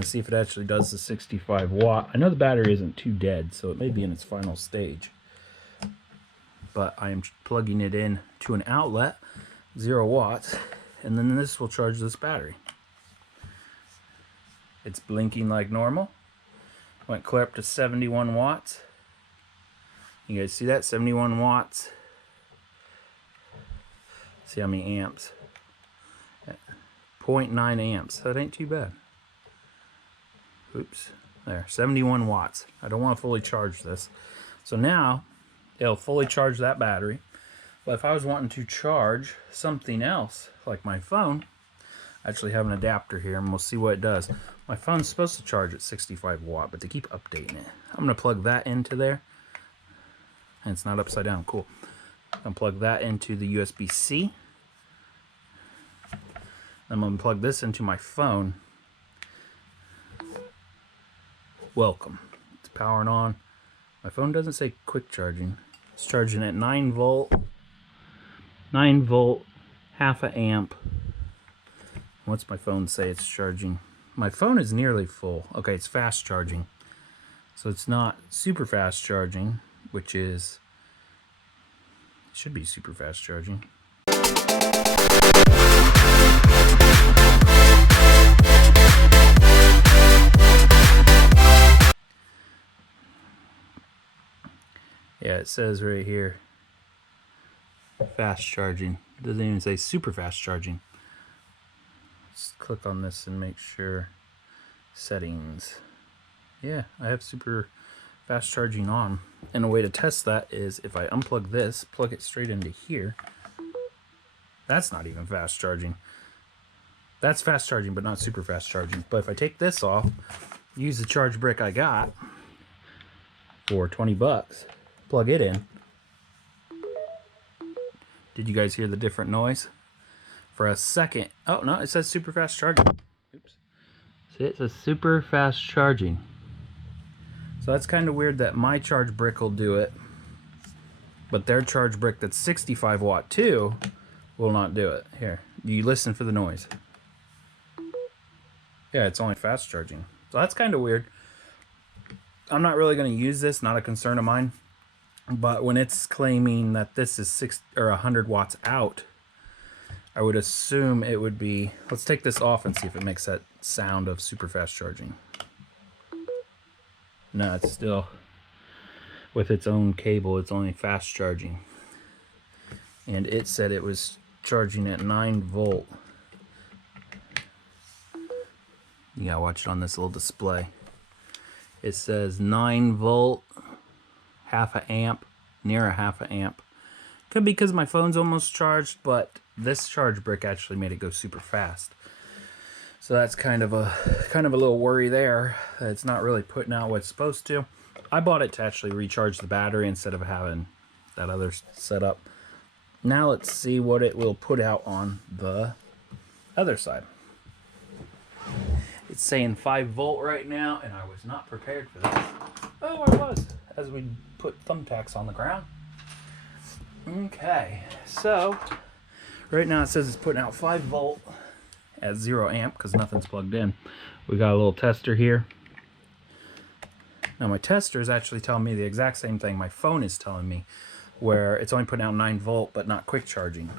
Let's see if it actually does the 65 watt. I know the battery isn't too dead, so it may be in its final stage. But I am plugging it in to an outlet, 0 watts, and then this will charge this battery. It's blinking like normal. Went clear up to 71 watts. You guys see that? 71 watts. See how many amps? 0.9 amps. That ain't too bad. Oops. There, 71 watts. I don't want to fully charge this. So now, it'll fully charge that battery. But if I was wanting to charge something else, like my phone, I actually have an adapter here, and we'll see what it does. My phone's supposed to charge at 65 watt, but they keep updating it. I'm going to plug that into there. And it's not upside down. Cool. I'm going to plug that into the USB-C. I'm going to plug this into my phone. Welcome. It's powering on. My phone doesn't say quick charging. It's charging at 9 volt. 9 volt, half an amp. What's my phone say it's charging? My phone is nearly full. Okay, it's fast charging. So it's not super fast charging, which is, it should be super fast charging. Yeah, it says right here, fast charging. It doesn't even say super fast charging. Let's click on this and make sure. Settings. Yeah, I have super fast charging on. And a way to test that is if I unplug this, plug it straight into here. That's not even fast charging. That's fast charging, but not super fast charging. But if I take this off, use the charge brick I got for 20 bucks, plug it in. Did you guys hear the different noise? For a second, oh no, it says super fast charging. Oops. See, it says super fast charging. So that's kind of weird that my charge brick will do it, but their charge brick that's 65 watt too will not do it. Here, you listen for the noise. Yeah, it's only fast charging. So that's kind of weird. I'm not really going to use this, not a concern of mine. But when it's claiming that this is 100 watts out, I would assume it would be, let's take this off and see if it makes that sound of super fast charging. No, it's still, with its own cable, it's only fast charging. And it said it was charging at 9 volt. You gotta watch it on this little display. It says 9 volt, half an amp, near a half an amp. Could be because my phone's almost charged, but this charge brick actually made it go super fast. So that's kind of a little worry there. It's not really putting out what it's supposed to. I bought it to actually recharge the battery instead of having that other setup. Now let's see what it will put out on the other side. It's saying 5 volt right now, and I was not prepared for this. Oh, I was, as we put thumbtacks on the ground. Okay, so right now it says it's putting out 5 volt at 0 amp because nothing's plugged in. We got a little tester here. Now my tester is actually telling me the exact same thing my phone is telling me, where it's only putting out 9 volt but not quick charging.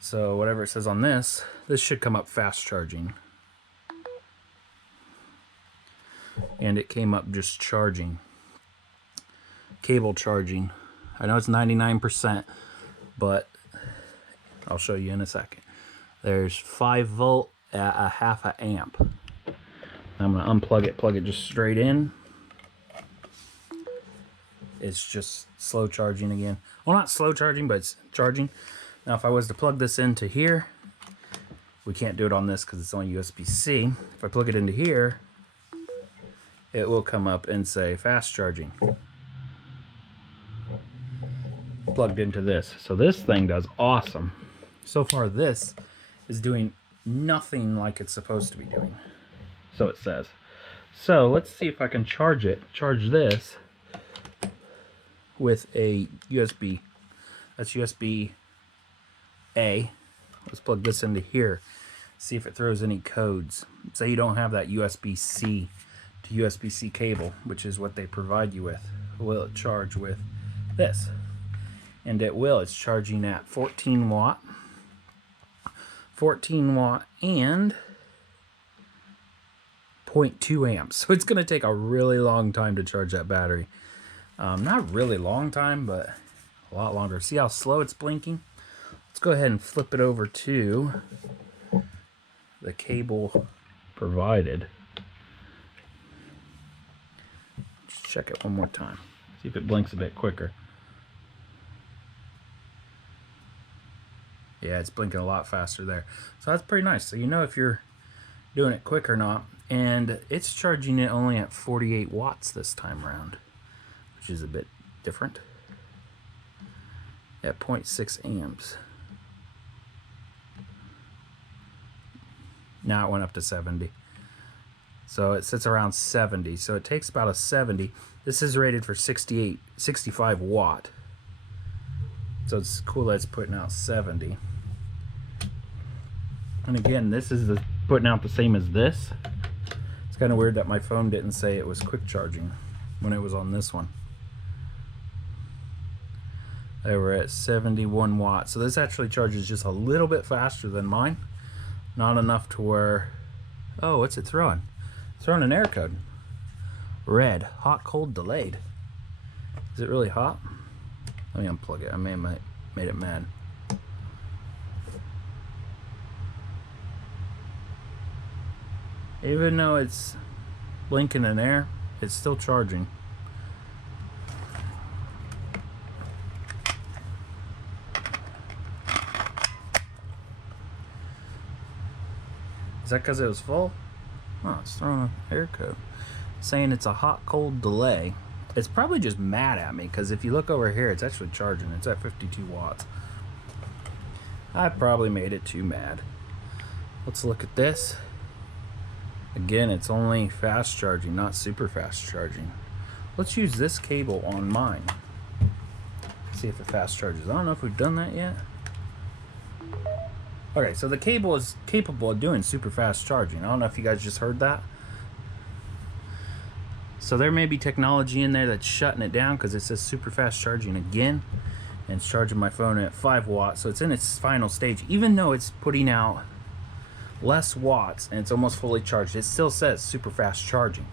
So whatever it says on this should come up fast charging. And it came up just charging. Cable charging. I know it's 99%, but I'll show you in a second. There's 5 volt at a half an amp. I'm going to unplug it, plug it just straight in. It's just slow charging again. Well, not slow charging, but it's charging. Now, if I was to plug this into here, we can't do it on this because it's on USB-C. If I plug it into here, it will come up and say fast charging. Plugged into this. So this thing does awesome. So far, this is doing nothing like it's supposed to be doing. So it says. So let's see if I can charge this with a USB. That's USB-A. Let's plug this into here. See if it throws any codes. Say you don't have that USB-C to USB-C cable, which is what they provide you with. Will it charge with this? And it will. It's charging at 14 watt. 14 watt and 0.2 amps. So it's going to take a really long time to charge that battery. Not really long time, but a lot longer. See how slow it's blinking? Let's go ahead and flip it over to the cable provided. Just check it one more time. See if it blinks a bit quicker. Yeah, it's blinking a lot faster there. So that's pretty nice. So you know if you're doing it quick or not. And it's charging it only at 48 watts this time around, which is a bit different. At 0.6 amps. Now it went up to 70. So it sits around 70. So it takes about a 70. This is rated for 65 watt. So it's cool that it's putting out 70. And again, this is putting out the same as this. It's kind of weird that my phone didn't say it was quick charging when it was on this one. They were at 71 watts. So this actually charges just a little bit faster than mine. Not enough to where... Oh, what's it throwing? It's throwing an error code. Red. Hot, cold, delayed. Is it really hot? Let me unplug it. I may have made it mad. Even though it's blinking in air, it's still charging. Is that because it was full? Oh, it's throwing an error code. Saying it's a hot, cold delay. It's probably just mad at me because if you look over here, it's actually charging. It's at 52 watts. I probably made it too mad. Let's look at this. Again, it's only fast charging, not super fast charging. Let's use this cable on mine. See if it fast charges. I don't know if we've done that yet. Okay, so the cable is capable of doing super fast charging. I don't know if you guys just heard that. So there may be technology in there that's shutting it down because it says super fast charging again. And it's charging my phone at 5 watts. So it's in its final stage. Even though it's putting out less watts and it's almost fully charged, it still says super fast charging.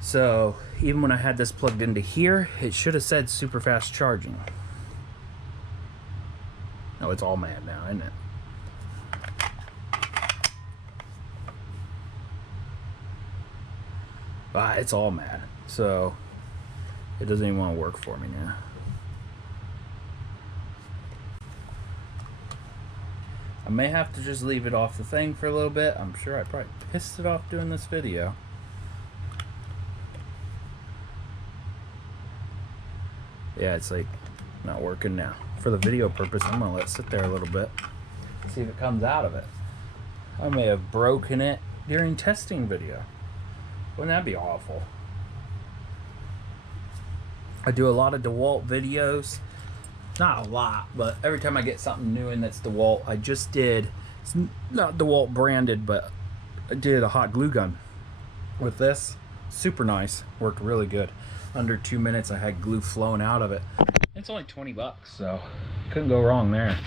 So even when I had this plugged into here, it should have said super fast charging. No, it's all mad now, isn't it? It's all mad. So it doesn't even want to work for me now. I may have to just leave it off the thing for a little bit. I'm sure I probably pissed it off doing this video. Yeah, it's like not working now. For the video purpose, I'm gonna let it sit there a little bit. See if it comes out of it. I may have broken it during testing video. Wouldn't that be awful? I do a lot of Dewalt videos. Not a lot, but every time I get something new in that's Dewalt, I just did, it's not Dewalt branded, but I did a hot glue gun with this. Super nice, worked really good. Under 2 minutes I had glue flowing out of it. It's only 20 bucks, so couldn't go wrong there.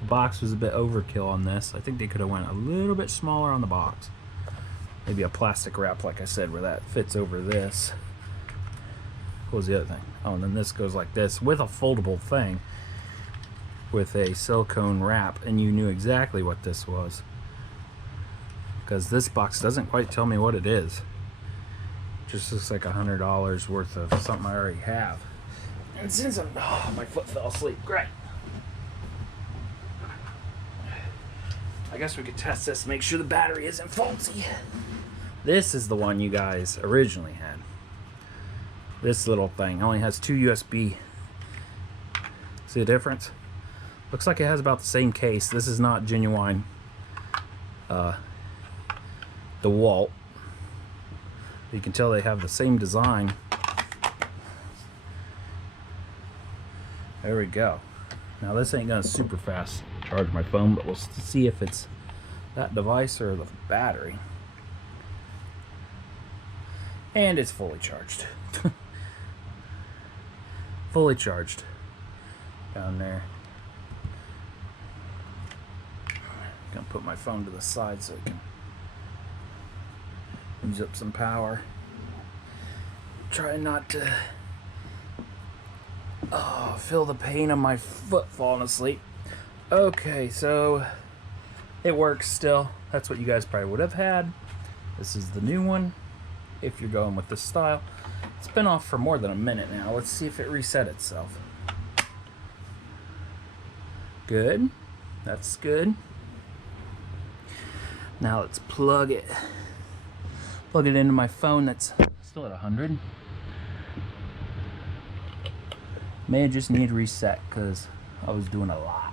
The box was a bit overkill on this. I think they could have went a little bit smaller on the box. Maybe a plastic wrap, like I said, where that fits over this. What was the other thing? Oh, and then this goes like this with a foldable thing with a silicone wrap, and you knew exactly what this was because this box doesn't quite tell me what it is. Just looks like $100 worth of something I already have. And since I'm, oh, my foot fell asleep. Great. I guess we could test this, make sure the battery isn't faulty. This is the one you guys originally had. This little thing only has 2 USB. See the difference? Looks like it has about the same case. This is not genuine Dewalt. You can tell they have the same design. There we go. Now this ain't gonna super fast charge my phone, but we'll see if it's that device or the battery. And it's fully charged. Fully charged down there. Gonna put my phone to the side so it can use up some power. Try not to feel the pain of my foot falling asleep. Okay, so it works still. That's what you guys probably would have had. This is the new one, if you're going with this style. It's been off for more than a minute now. Let's see if it reset itself. Good. That's good. Now let's plug it into my phone that's still at 100. May just need reset because I was doing a lot.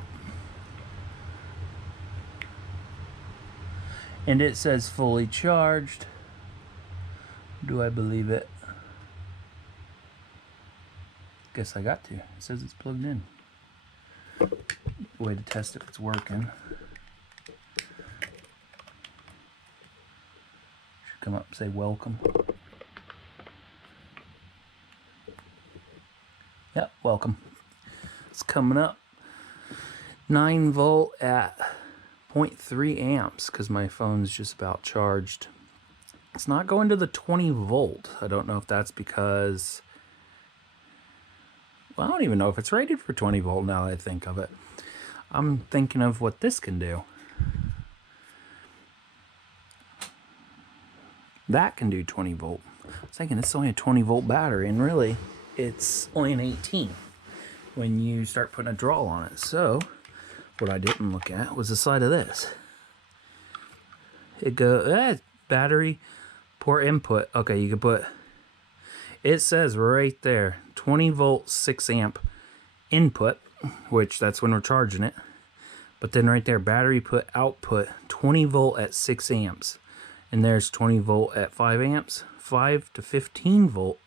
And it says fully charged. Do I believe it? Guess I got to. It says it's plugged in. Way to test if it's working. Should come up and say welcome. Yep, welcome. It's coming up. 9 volt at 0.3 amps because my phone's just about charged. It's not going to the 20 volt. I don't know if that's because, well, I don't even know if it's rated for 20 volt now that I think of it. I'm thinking of what this can do. That can do 20 volt. I was thinking it's only a 20 volt battery, and really it's only an 18 when you start putting a draw on it. So what I didn't look at was the side of this. It goes battery port input. Okay, you could put, it says right there 20 volt 6 amp input, which that's when we're charging it. But then right there, battery put output 20 volt at 6 amps. And there's 20 volt at 5 amps, 5 to 15 volt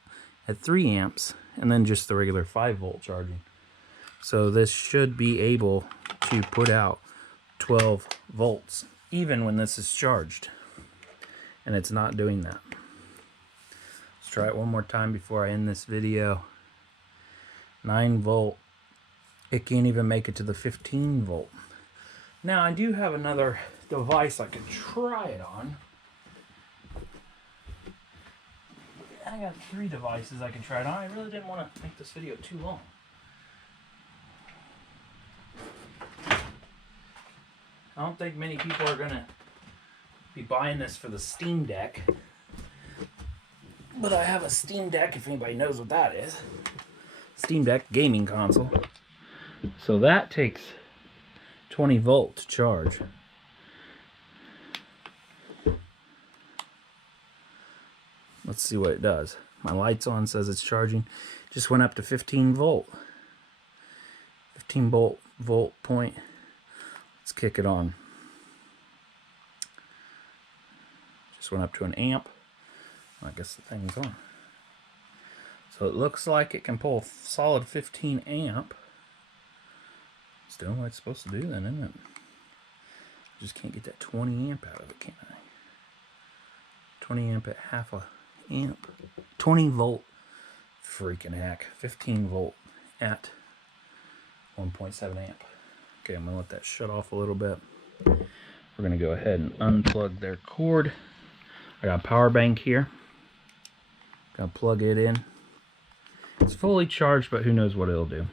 at 3 amps, and then just the regular 5 volt charging. So this should be able to put out 12 volts, even when this is charged. And it's not doing that. Let's try it one more time before I end this video. 9 volt. It can't even make it to the 15 volt. Now I do have another device I could try it on. I got 3 devices I can try it on. I really didn't want to make this video too long. I don't think many people are going to be buying this for the Steam Deck. But I have a Steam Deck, if anybody knows what that is. Steam Deck gaming console. So that takes 20 volt to charge. Let's see what it does. My light's on, says it's charging. Just went up to 15 volt. 15 volt point. Let's kick it on. Just went up to an amp. I guess the thing's on. So it looks like it can pull a solid 15 amp. It's doing what it's supposed to do then, isn't it? Just can't get that 20 amp out of it, can I? 20 amp at half a amp. 20 volt. Freaking heck. 15 volt at 1.7 amp. Okay, I'm gonna let that shut off a little bit. We're gonna go ahead and unplug their cord. I got a power bank here. Gonna plug it in. It's fully charged, but who knows what it'll do.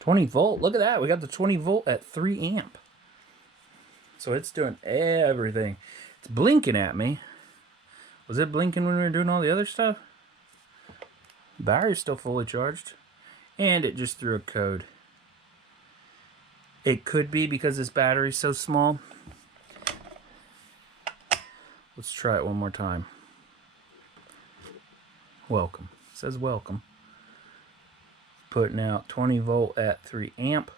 20 volt, look at that. We got the 20 volt at 3 amp. So it's doing everything. It's blinking at me. Was it blinking when we were doing all the other stuff? Battery's still fully charged. And it just threw a code. It could be because this battery's so small. Let's try it one more time. Welcome. It says welcome. Putting out 20 volt at 3 amp.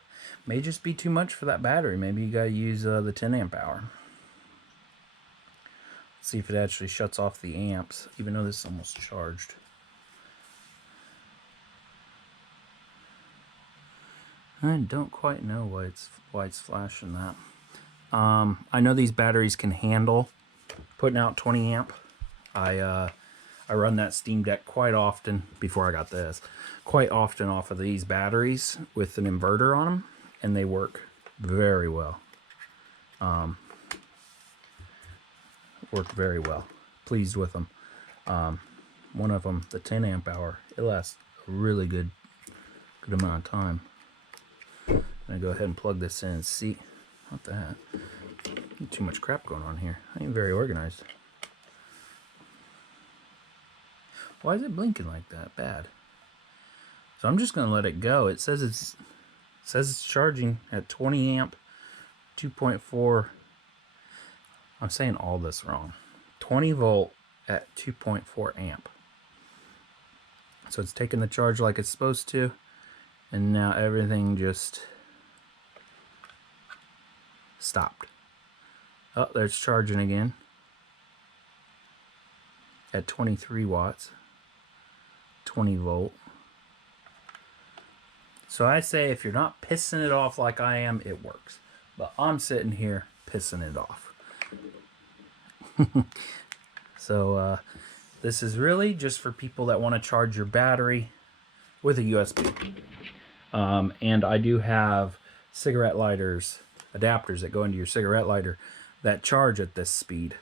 May just be too much for that battery. Maybe you gotta use the 10 amp hour. Let's see if it actually shuts off the amps, even though this is almost charged. I don't quite know why it's flashing that. I know these batteries can handle putting out 20 amp. I run that Steam Deck quite often, before I got this, quite often off of these batteries with an inverter on them, and they work very well. Work very well. Pleased with them. One of them, the 10 amp hour, it lasts a really good amount of time. I'm gonna go ahead and plug this in and see. What the heck? Too much crap going on here. I ain't very organized. Why is it blinking like that? Bad. So I'm just gonna let it go. It says it's charging at 20 amp, 2.4. I'm saying all this wrong. 20 volt at 2.4 amp. So it's taking the charge like it's supposed to, and now everything just stopped. Oh, there it's charging again at 23 watts, 20 volt. So I say if you're not pissing it off like I am, it works. But I'm sitting here pissing it off. So this is really just for people that want to charge your battery with a USB. And I do have cigarette lighters, adapters that go into your cigarette lighter that charge at this speed,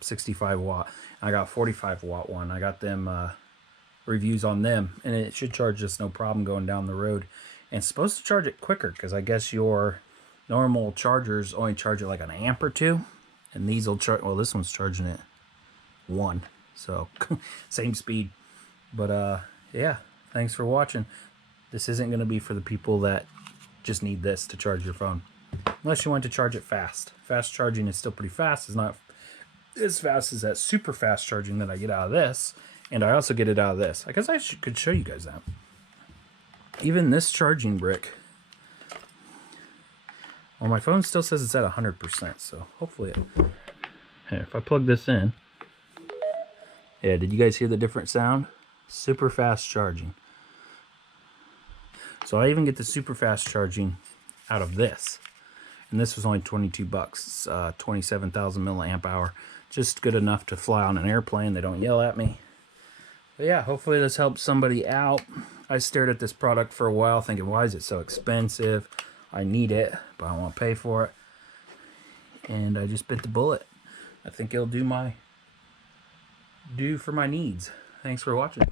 65 watt. I got 45 watt one. I got them reviews on them, and it should charge just no problem going down the road. And it's supposed to charge it quicker, because I guess your normal chargers only charge it like an amp or two, and these will charge, well, this one's charging it 1, so same speed. But yeah, thanks for watching. This isn't going to be for the people that just need this to charge your phone, unless you want to charge it fast. Fast charging is still pretty fast. It's not as fast as that super fast charging that I get out of this, and I also get it out of this. I guess I could show you guys that. Even this charging brick, well, my phone still says it's at 100%, so hopefully if I plug this in, yeah, did you guys hear the different sound? Super fast charging. So I even get the super fast charging out of this, and this was only 22 bucks. It's 27,000 milliamp hour, just good enough to fly on an airplane. They don't yell at me. But yeah, hopefully this helps somebody out. I stared at this product for a while thinking, why is it so expensive? I need it, but I don't want to pay for it. And I just bit the bullet. I think it'll do for my needs. Thanks for watching.